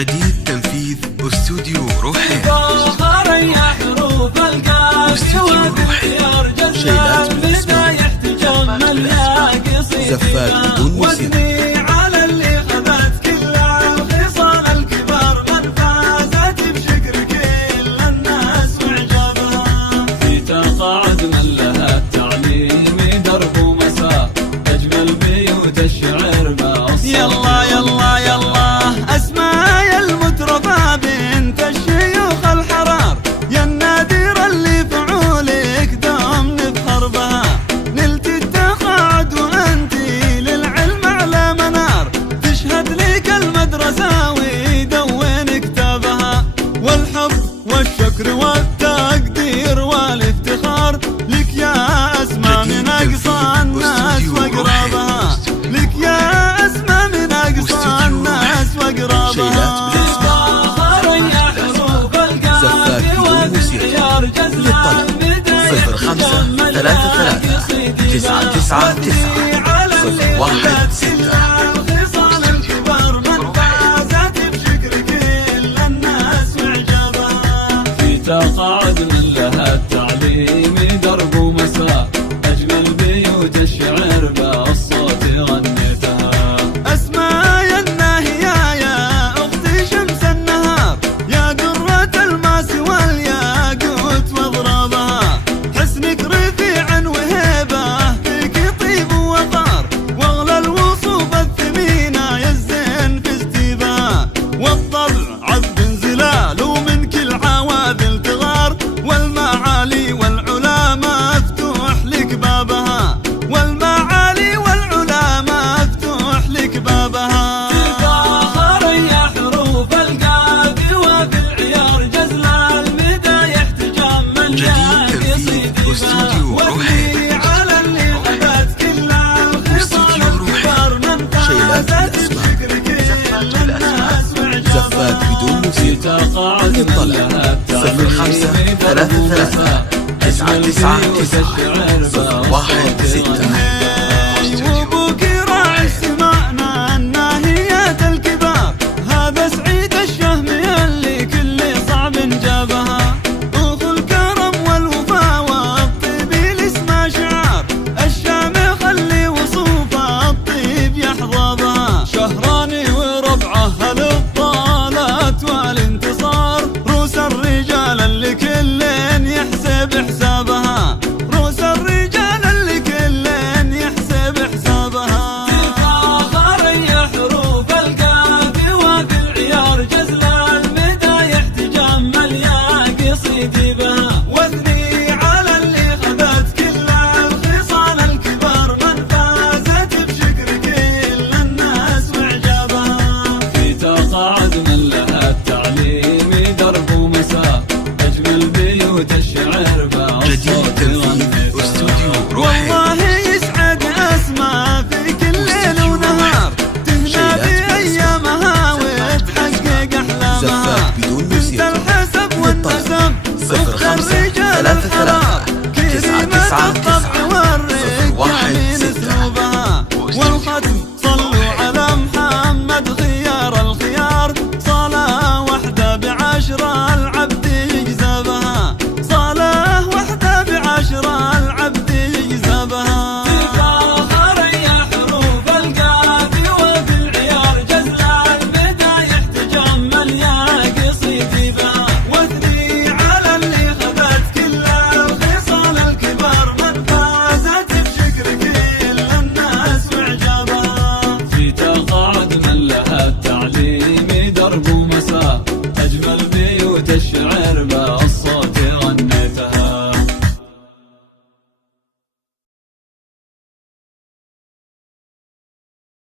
جديد تنفيذ استوديو روحي. فاخر يا حروف القاف والاختيار جزنا البداية تجمل يا قصيدة زفات بدون موسيقى على اللي خذت كل الخصال الكبار من فازت بشكر كل الناس وعجبها في تقاعد من لها التعليم درب ومساء تجمل بيوت الشعر باص يلا يلا يلا اسمع يا المترفة بنت الشيوخ الحرار يا النادر اللي فعولك دوم نفخر بها نلت التقاعد وانتي للعلم على منار تشهد لك المدرسة ويدون كتابها والحب والشكر والتقدير والافتخار لك يا اسمى من اقصى الناس واقربها لك يا اسمى من اقصى الناس واقربها زفات بدون موسيقى. للطلب 05 تقاعد من لها التعليم درب ومساء أجمل بيوت الشعر بالصوت غنيتها أسمع يا الناهية يا أختي شمس النهار يا درة الماس والياقوت واضربها حسنك رفيع وهيبة فيك طيب ووقار واغلى الوصوف الثمينة يا الزين في استيبها والطبع عذب انزلال ومن كل عواذل والمعالي والعلا مفتوح لك بابها والمعالي والعلا مفتوح لك بابها تفاخر يا حروف القاف وبالعيار جزل المدايح تجمل يا قصيدة وهي على اللي غبت كل الخصال الكبار من فازت بشكر كل الناس وعجبها زفات بدون موسيقى. للطلب 05 وابوك راعي سمعنا الناهيات الكبار هذا سعيد الشهم يلي كل صعب جابها اخو الكرم والوفا والطيب الاسم شعار الشامخ اللي وصوفه الطيب يحظى شهراني وربعه للطالات والانتصار روس الرجال اللي كلين يحسب حسابها روس الرجال اللي كلين يحسب حسابها تفاخر يا حروف القاف وبالعيار جزل المدايح تجمل يا قصيدي بها واثني على اللي خذت كل الخصال الكبار من فازت بشكر كل الناس وعجبها في تقاعد من لها التعليم درب ومساء أجمل بيوت الشعر جديد تنفيذ استوديو روحي. والله يسعد أسمى في كل ليل ونهار تهنى بأيامها وتحقق أحلامها زفات بدون بنت موسيقى. الحسب والنسب أخت الرجال الحرار كريمة الطبع والرقة من